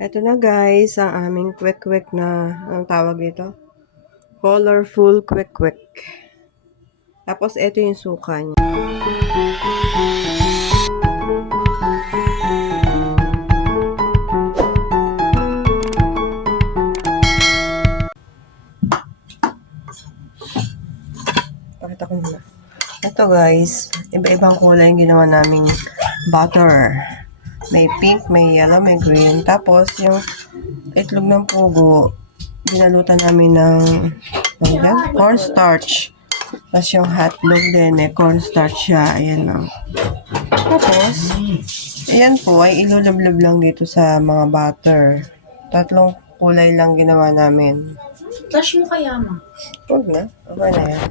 Eto na guys, ang aming quick na, anong tawag dito? Colorful quick. Tapos eto yung suka niya. Pakita ko muna. Ito guys, iba-ibang kulay yung ginawa naming butter. May pink, may yellow, may green. Tapos yung itlog ng pugo, ginalutan namin ng cornstarch. Tapos yung hotdog din, cornstarch siya. Ayan lang. Tapos, ayan po, ay ilulublob lang dito sa mga butter. Tatlong kulay lang ginawa namin. Flash mo kaya, ma? Huwag na. Okay na yan.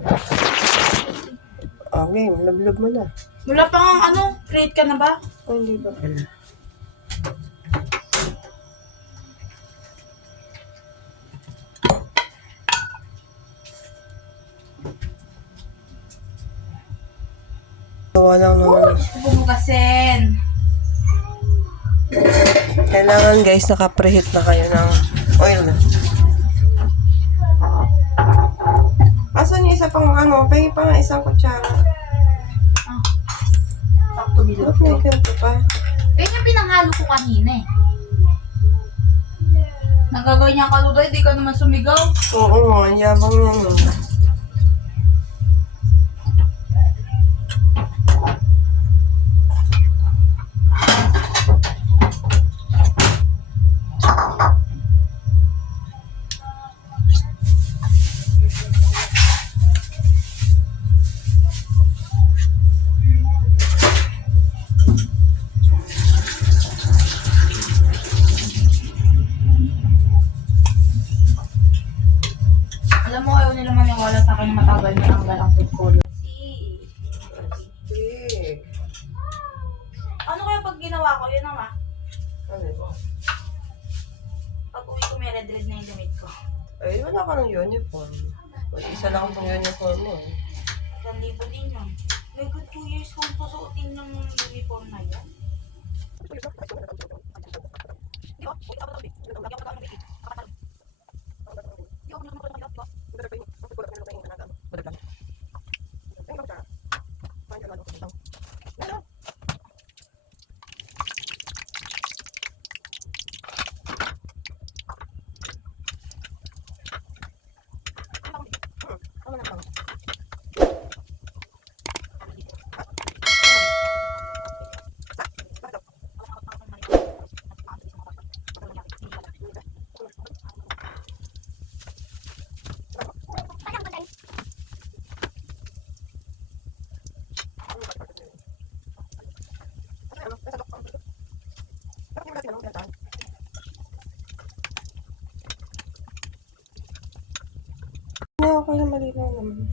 Okay, lublob mo na. Wala pa nga create ka na ba? Oh, hindi ba pala? Gawa lang naman. Bumukasin. Kailangan guys, naka-preheat na kayo ng oil na. Asan yung isa pang Pahingi pa nga isang kutsara. Sakto bilog Ba't may to. ganito pa? Ganyan yung pinanghalo ko kanina eh. Nagagawin niya kaludoy, di ka naman sumigaw. Oo, ang yabang yan. Alam mo, ayaw nila maniwala sa akin na matagal na ang galang food color. Ano kaya pag ginawa ko? Yun naman. Pag uwi ko, may red na yung damit ko. Ay, wala ka ng uniform. Isa lang itong uniform mo. 1,000 din yun. May good 2 years kong susuotin ng uniform na yan. No, ako na malinaw naman.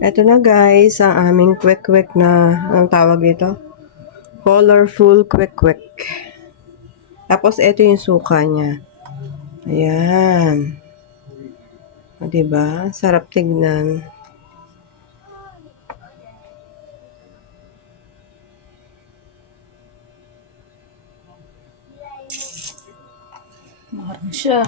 Eto na guys, ang aming kwek-kwek na, anong tawag dito? Colorful kwek-kwek. Tapos eto yung suka niya. Ayan. O, diba? Sarap tignan. Marang siya.